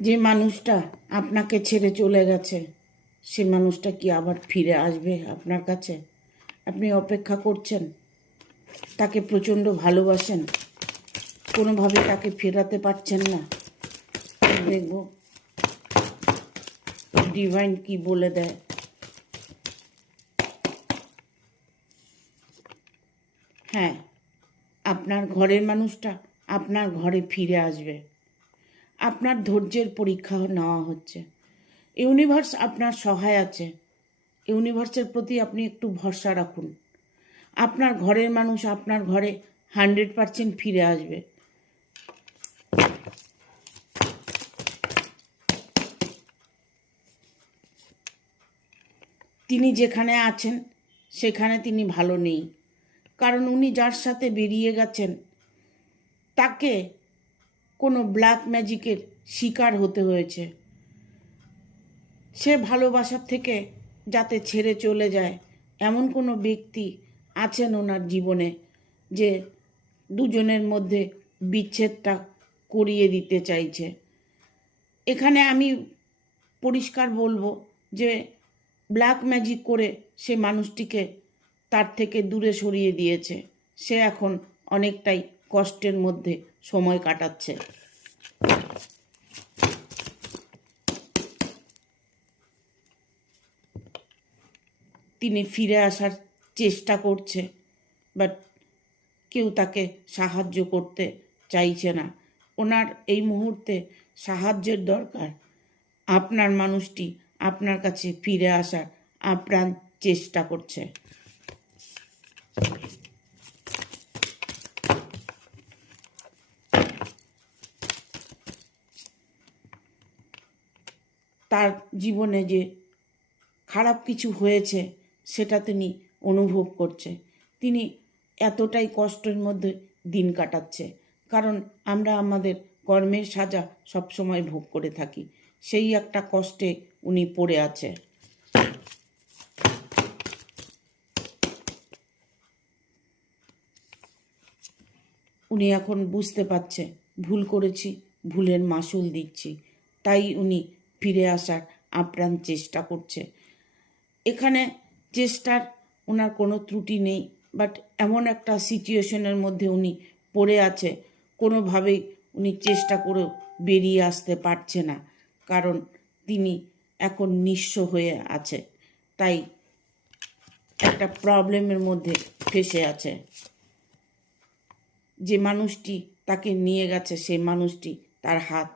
যে মানুষটা আপনাকে ছেড়ে চলে গেছে সে মানুষটা কি আবার ফিরে আসবে আপনার কাছে? আপনি অপেক্ষা করছেন, তাকে প্রচণ্ড ভালোবাসেন, কোনোভাবে তাকে ফেরাতে পারছেন না। দেখব ডিভাইন কি বলে দেয়। হ্যাঁ, আপনার ঘরের মানুষটা আপনার ঘরে ফিরে আসবে। আপনার ধৈর্যের পরীক্ষা নেওয়া হচ্ছে। ইউনিভার্স আপনার সহায় আছে। ইউনিভার্সের প্রতি আপনি একটু ভরসা রাখুন। আপনার ঘরের মানুষ আপনার ঘরে 100% ফিরে আসবে। তিনি যেখানে আছেন সেখানে তিনি ভালো নেই, কারণ উনি যার সাথে বেরিয়ে গেছেন তাকে কোনো ব্ল্যাক ম্যাজিকের শিকার হতে হয়েছে। সে ভালোবাসার থেকে যাতে ছেড়ে চলে যায় এমন কোনো ব্যক্তি আছেন ওনার জীবনে যে দুজনের মধ্যে বিচ্ছেদটা করিয়ে দিতে চাইছে। এখানে আমি পরিষ্কার বলবো যে ব্ল্যাক ম্যাজিক করে সে মানুষটিকে তার থেকে দূরে সরিয়ে দিয়েছে। সে এখন অনেকটাই কষ্টের মধ্যে সময় কাটাচ্ছে। তিনি ফিরে আসার চেষ্টা করছে, বাট কেউ তাকে সাহায্য করতে চাইছে না। ওনার এই মুহূর্তে সাহায্যের দরকার। আপনার মানুষটি আপনার কাছে ফিরে আসার আপ্রাণ চেষ্টা করছে। তার জীবনে যে খারাপ কিছু হয়েছে সেটা তিনি অনুভব করছে। তিনি এতটাই কষ্টের মধ্যে দিন কাটাচ্ছে, কারণ আমরা আমাদের কর্মের সাজা সবসময় ভোগ করে থাকি। সেই একটা কষ্টে উনি পড়ে আছে। উনি এখন বুঝতে পারছে ভুল করেছি, ভুলের মাসুল দিচ্ছি, তাই উনি ফিরে আসার আপ্রাণ চেষ্টা করছে। এখানে চেষ্টার ওনার কোনো ত্রুটি নেই, বাট এমন একটা সিচুয়েশনের মধ্যে উনি পড়ে আছে, কোনোভাবেই উনি চেষ্টা করেও বেরিয়ে আসতে পারছে না, কারণ তিনি এখন নিঃস্ব হয়ে আছে। তাই একটা প্রবলেমের মধ্যে ফেসে আছে। যে মানুষটি তাকে নিয়ে গেছে সেই মানুষটি তার হাত